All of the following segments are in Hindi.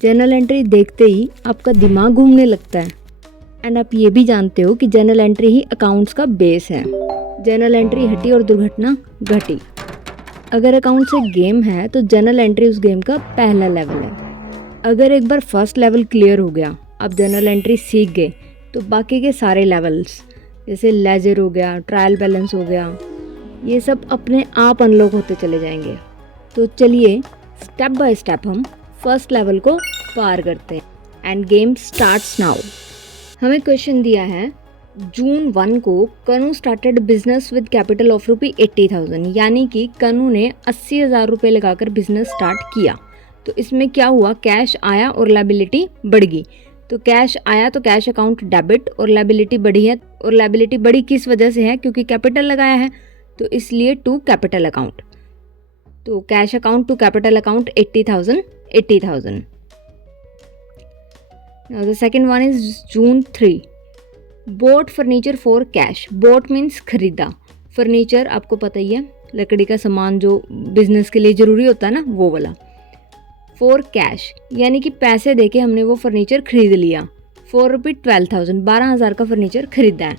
जर्नल एंट्री देखते ही आपका दिमाग घूमने लगता है। एंड आप ये भी जानते हो कि जर्नल एंट्री ही अकाउंट्स का बेस है। जर्नल एंट्री हटी और दुर्घटना घटी। अगर अकाउंट्स एक गेम है तो जर्नल एंट्री उस गेम का पहला लेवल है। अगर एक बार फर्स्ट लेवल क्लियर हो गया, आप जर्नल एंट्री सीख गए, तो बाकी के सारे लेवल्स जैसे लेजर हो गया, ट्रायल बैलेंस हो गया, ये सब अपने आप अनलॉक होते चले जाएंगे। तो चलिए स्टेप बाय स्टेप हम फर्स्ट लेवल को पार करते हैं। End game starts now. हमें क्वेश्चन दिया है, जून 1 को कनू started business with capital of ₹80,000, यानी कि कनू ने 80,000 रुपये लगाकर बिजनेस स्टार्ट किया। तो इसमें क्या हुआ, कैश आया और लायबिलिटी बढ़ गई। तो कैश आया तो कैश अकाउंट डेबिट, और लायबिलिटी बढ़ी है, और लायबिलिटी बढ़ी किस वजह से है, क्योंकि कैपिटल लगाया है, तो इसलिए टू कैपिटल अकाउंट। तो cash account to capital account 80,000। Now the second one is June 3. Bought furniture for cash. Bought means खरीदा। फर्नीचर आपको पता ही है, लकड़ी का सामान जो बिजनेस के लिए ज़रूरी होता है ना, वो वाला। फॉर कैश यानी कि पैसे देके हमने वो फर्नीचर खरीद लिया। फॉर ₹12,000, 12,000 का फर्नीचर खरीदा है।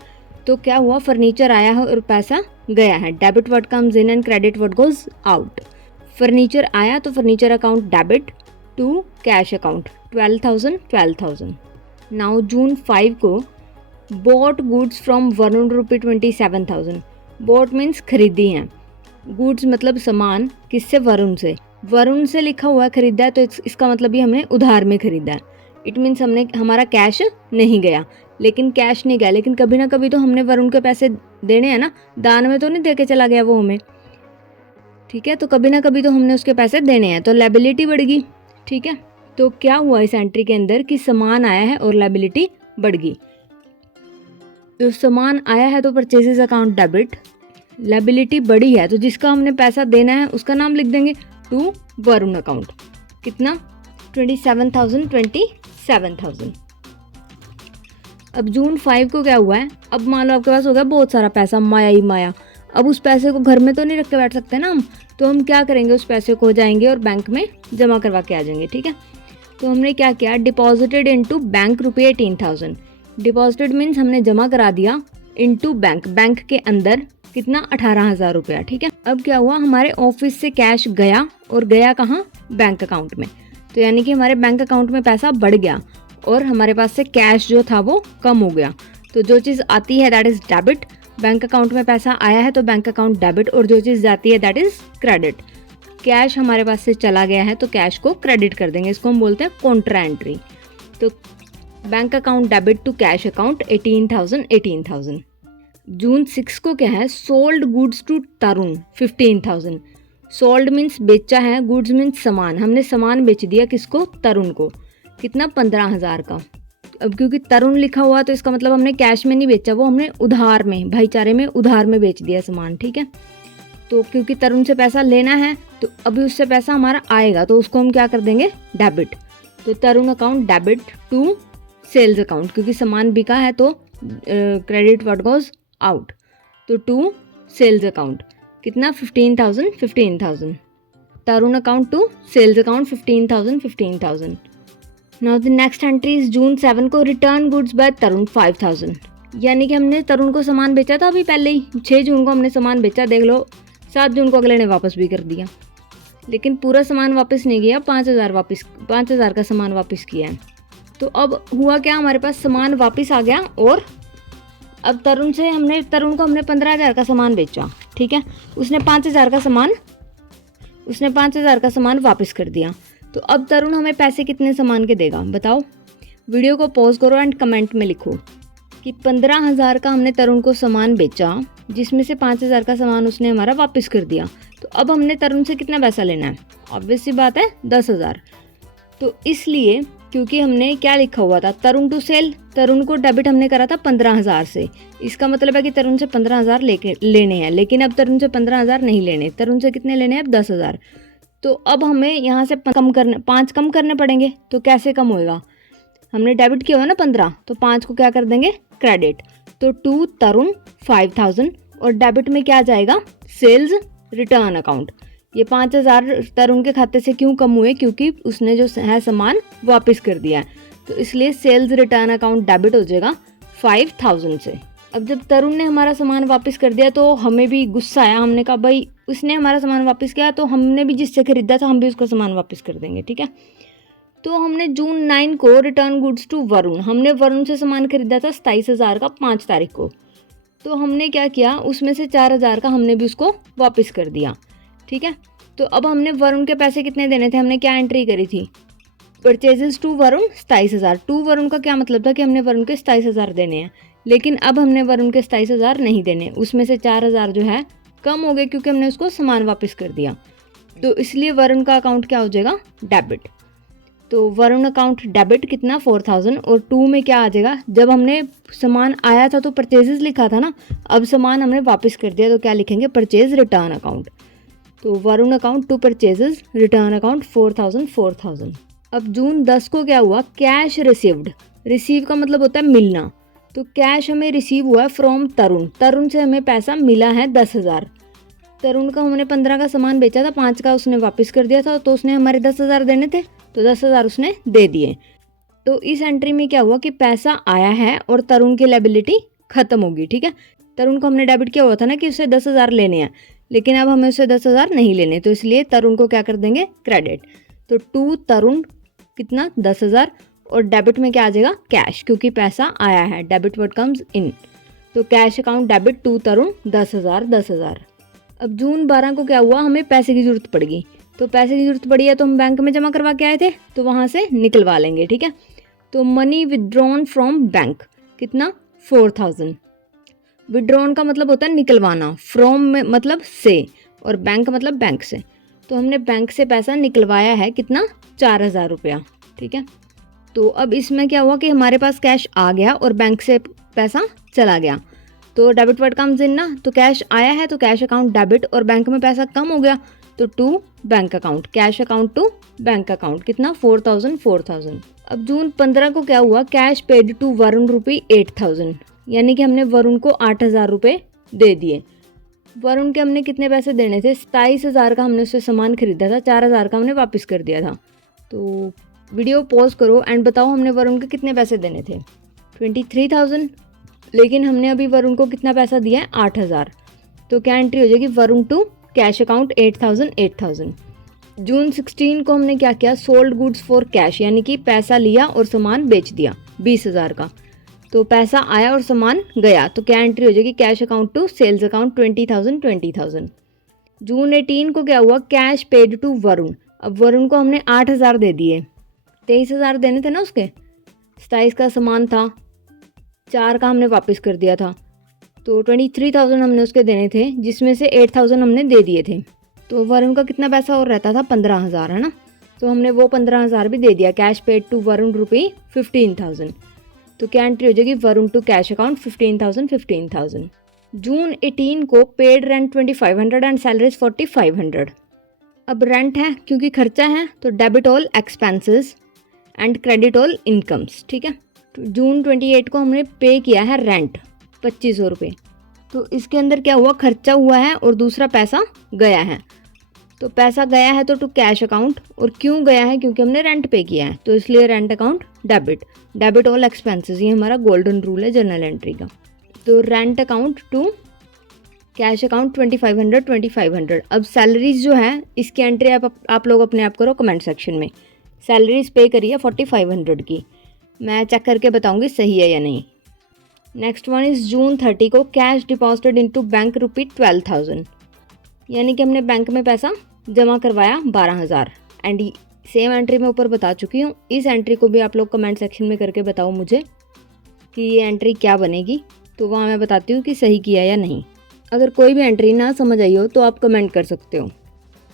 तो क्या हुआ, फर्नीचर आया है और पैसा गया है। Debit word comes in and credit word goes out. Furniture आया तो furniture account debit to cash account 12,000। Now June 5 को bought goods from Varun ₹27,000। Bought means खरीदी हैं, गुड्स मतलब सामान, किससे, वरुण से। वरुण से लिखा हुआ है खरीदा है, तो इसका मतलब ये हमने उधार में खरीदा है। इट मीन्स हमारा कैश नहीं गया, लेकिन कैश नहीं गया, लेकिन कभी ना कभी तो हमने वरुण के पैसे देने हैं ना, दान में तो नहीं दे के चला गया वो हमें, ठीक है। तो कभी ना कभी तो हमने उसके पैसे देने हैं, तो लायबिलिटी बढ़ गई, ठीक है। तो क्या हुआ इस एंट्री के अंदर कि सामान आया है और लायबिलिटी बढ़ गई। तो सामान आया है तो परचेजेस अकाउंट डेबिट, लायबिलिटी बढ़ी है तो जिसका हमने पैसा देना है उसका नाम लिख देंगे टू वरुण अकाउंट। कितना, 27,000। अब जून 5 को क्या हुआ है, अब मान लो आपके पास हो गया बहुत सारा पैसा, माया ही माया। अब उस पैसे को घर में तो नहीं रख के बैठ सकते ना हम, तो हम क्या करेंगे, उस पैसे को जाएंगे और बैंक में जमा करवा के आ जाएंगे, ठीक है। तो हमने क्या किया, deposited into bank ₹18,000। Deposited means हमने जमा करा दिया, इनटू बैंक, बैंक के अंदर कितना, 18,000 रुपया, ठीक है। अब क्या हुआ, हमारे ऑफिस से कैश गया और गया कहाँ, बैंक अकाउंट में। तो यानी कि हमारे बैंक अकाउंट में पैसा बढ़ गया और हमारे पास से कैश जो था वो कम हो गया। तो जो चीज़ आती है that is debit, bank account में पैसा आया है तो बैंक अकाउंट डेबिट, और जो चीज़ जाती है दैट इज़ क्रेडिट। कैश हमारे पास से चला गया है तो कैश को क्रेडिट कर देंगे, इसको हम बोलते हैं कॉन्ट्रा एंट्री। तो bank account debit to cash account 18,000। June 6 को क्या है, sold goods to Tarun 15,000। Sold means बेचा है, गुड्स मीन्स सामान, हमने सामान बेच दिया किसको, तरुण को। कितना, 15,000 का। अब क्योंकि तरुण लिखा हुआ तो इसका मतलब हमने कैश में नहीं बेचा, वो हमने उधार में, भाईचारे में उधार में बेच दिया सामान, ठीक है। तो क्योंकि तरुण से पैसा लेना है तो अभी उससे पैसा हमारा आएगा, तो उसको हम क्या कर देंगे, डेबिट। तो Tarun account debit to sales account, क्योंकि सामान बिका है तो क्रेडिट वर्ड गोज आउट, तो टू सेल्स अकाउंट। कितना, 15,000। Tarun account to sales account 15,000। Now the next entry is June 7 को रिटर्न गुड्स बाय तरुण 5,000। यानी कि हमने तरुण को सामान बेचा था अभी पहले ही, 6 जून को हमने सामान बेचा, देख लो 7 जून को अगले ने वापस भी कर दिया, लेकिन पूरा सामान वापस नहीं किया, 5,000 का सामान वापस किया है। तो अब हुआ क्या, हमारे पास सामान वापस आ गया और अब तरुण को हमने 15,000 का सामान बेचा, ठीक है। उसने 5,000 का सामान वापस कर दिया। तो अब तरुण हमें पैसे कितने सामान के देगा, बताओ। वीडियो को पॉज करो एंड कमेंट में लिखो कि 15,000 का हमने तरुण को सामान बेचा, जिसमें से 5,000 का सामान उसने हमारा वापस कर दिया। तो अब हमने तरुण से कितना पैसा लेना है, ऑब्वियस सी बात है 10,000। तो इसलिए क्योंकि हमने क्या लिखा हुआ था, तरुण टू सेल, तरुण को डेबिट हमने करा था 15,000 से, इसका मतलब है कि तरुण से 15,000 लेने हैं, लेकिन अब तरुण से 15,000 नहीं लेने, तरुण से कितने लेने हैं, अब 10,000। तो अब हमें यहाँ से 5 कम करने पड़ेंगे। तो कैसे कम होएगा, हमने डेबिट किया हुआ ना 15, तो 5 को क्या कर देंगे, क्रेडिट। तो टू तरुण 5,000, और डेबिट में क्या जाएगा, सेल्स रिटर्न अकाउंट। ये 5,000 तरुण के खाते से क्यों कम हुए, क्योंकि उसने जो है सामान वापस कर दिया है, तो इसलिए सेल्स रिटर्न अकाउंट डेबिट हो जाएगा 5,000 से। अब जब तरुण ने हमारा सामान वापस कर दिया तो हमें भी गुस्सा आया, हमने कहा भाई उसने हमारा सामान वापस किया तो हमने भी जिससे खरीदा था हम भी उसका सामान वापस कर देंगे, ठीक है। तो हमने जून 9 को रिटर्न गुड्स टू वरुण, हमने वरुण से सामान खरीदा था 27,000 का 5 तारीख को। तो हमने क्या किया, उसमें से 4,000 का हमने भी उसको वापस कर दिया, ठीक है। तो अब हमने वरुण के पैसे कितने देने थे, हमने क्या एंट्री करी थी, purchases to Varun 27,000। To Varun का क्या मतलब था कि हमने वरुण के 27,000 देने हैं, लेकिन अब हमने वरुण के 27,000 नहीं देने, उसमें से 4,000 जो है कम हो गए क्योंकि हमने उसको सामान वापस कर दिया। तो इसलिए वरुण का अकाउंट क्या हो जाएगा, डेबिट। तो वरुण अकाउंट डेबिट कितना 4,000, और टू में क्या आ जाएगा, जब हमने सामान आया था तो परचेजेस लिखा था ना, अब सामान हमने वापस कर दिया तो क्या लिखेंगे, परचेज रिटर्न अकाउंट। तो Varun account to purchases return account 4,000। अब जून 10 को क्या हुआ, कैश रिसीव्ड, रिसीव का मतलब होता है मिलना, तो कैश हमें रिसीव हुआ फ्रॉम तरुण, तरुण से हमें पैसा मिला है 10,000। तरुण का हमने 15 का सामान बेचा था, 5 का उसने वापस कर दिया था, तो उसने हमारे 10,000 देने थे, तो 10,000 उसने दे दिए। तो इस एंट्री में क्या हुआ कि पैसा आया है और तरुण की लायबिलिटी खत्म होगी, ठीक है। तरुण को हमने डेबिट किया हुआ था ना कि उसे 10,000 लेने हैं, लेकिन अब हमें उसे 10,000 नहीं लेने, तो इसलिए तरुण को क्या कर देंगे, क्रेडिट। तो टू तरुण कितना 10,000, और डेबिट में क्या आ जाएगा, कैश, क्योंकि पैसा आया है, डेबिट वर्ड कम्स इन। तो कैश अकाउंट डेबिट टू तरुण 10,000। अब जून 12 को क्या हुआ, हमें पैसे की जरूरत पड़ गई, तो पैसे की जरूरत पड़ी है तो हम बैंक में जमा करवा के आए थे तो वहाँ से निकलवा लेंगे, ठीक है। तो मनी विदड्रॉन फ्रॉम बैंक कितना 4,000। विदड्रॉन का मतलब होता है निकलवाना, फ्रॉम में मतलब से, और बैंक मतलब बैंक से, तो हमने बैंक से पैसा निकलवाया है कितना 4,000 रुपया, ठीक है। तो अब इसमें क्या हुआ कि हमारे पास कैश आ गया और बैंक से पैसा चला गया, तो डेबिट वर्ड कम्स इन ना, तो कैश आया है तो कैश अकाउंट डेबिट, और बैंक में पैसा कम हो गया तो to bank account, cash account to bank account कितना 4,000। अब जून 15 को क्या हुआ, cash paid to Varun rupee 8,000, यानी कि हमने वरुण को 8,000 रुपये दे दिए। वरुण के हमने कितने पैसे देने थे, 27,000 का हमने उससे सामान खरीदा था, 4,000 का हमने वापस कर दिया था। तो वीडियो पॉज करो एंड बताओ हमने वरुण के कितने पैसे देने थे, 23,000, लेकिन हमने अभी वरुण को कितना पैसा दिया है 8,000, तो क्या एंट्री हो जाएगी, वरुण टू कैश अकाउंट 8,000। जून 16 को हमने क्या किया, सोल्ड गुड्स फॉर कैश, यानी कि पैसा लिया और सामान बेच दिया 20,000 का, तो पैसा आया और सामान गया, तो क्या एंट्री हो जाएगी, cash account to sales account 20,000। June 18 को क्या हुआ, कैश पेड टू वरुण, अब वरुण को हमने 8,000 दे दिए, 23,000 देने थे ना उसके, 27 का सामान था, 4 का हमने वापस कर दिया था, तो 23,000 हमने उसके देने थे, जिसमें से 8,000 हमने दे दिए थे। तो वरुण का कितना पैसा और रहता था 15,000, है ना, तो हमने वो 15,000 भी दे दिया, कैश पेड टू वरुण रुपी 15,000। तो क्या एंट्री हो जाएगी, वरुण टू कैश अकाउंट 15,000। जून 18 को पेड रेंट 2,500 एंड सैलरीज 4,500। अब रेंट है क्योंकि खर्चा है, तो debit all expenses and credit all incomes, ठीक है। तो जून 28 को हमने पे किया है रेंट 2,500 रुपये, तो इसके अंदर क्या हुआ, खर्चा हुआ है और दूसरा पैसा गया है, तो पैसा गया है तो टू कैश अकाउंट, और क्यों गया है, क्योंकि हमने रेंट पे किया है, तो इसलिए rent account debit all expenses, ये हमारा गोल्डन रूल है जर्नल एंट्री का। तो rent account to cash account 2,500। अब सैलरीज जो है इसकी एंट्री आप लोग अपने आप करो कमेंट सेक्शन में, सैलरीज पे करी है 4,500 की, मैं चेक करके बताऊंगी सही है या नहीं। नेक्स्ट वन इज जून 30 को कैश डिपॉजिटेड इनटू बैंक रुपी 12,000, यानी कि हमने बैंक में पैसा जमा करवाया 12,000, एंड सेम एंट्री मैं ऊपर बता चुकी हूँ, इस एंट्री को भी आप लोग कमेंट सेक्शन में करके बताओ मुझे कि ये एंट्री क्या बनेगी, तो वहाँ मैं बताती हूँ कि सही किया या नहीं। अगर कोई भी एंट्री ना समझ आई हो तो आप कमेंट कर सकते हो,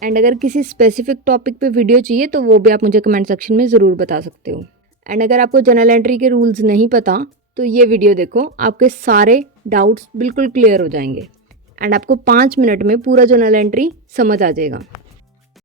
एंड अगर किसी स्पेसिफिक टॉपिक पे वीडियो चाहिए तो वो भी आप मुझे कमेंट सेक्शन में ज़रूर बता सकते हो। एंड अगर आपको जर्नल एंट्री के रूल्स नहीं पता तो ये वीडियो देखो, आपके सारे डाउट्स बिल्कुल क्लियर हो जाएंगे, एंड आपको 5 मिनट में पूरा जर्नल एंट्री समझ आ जाएगा।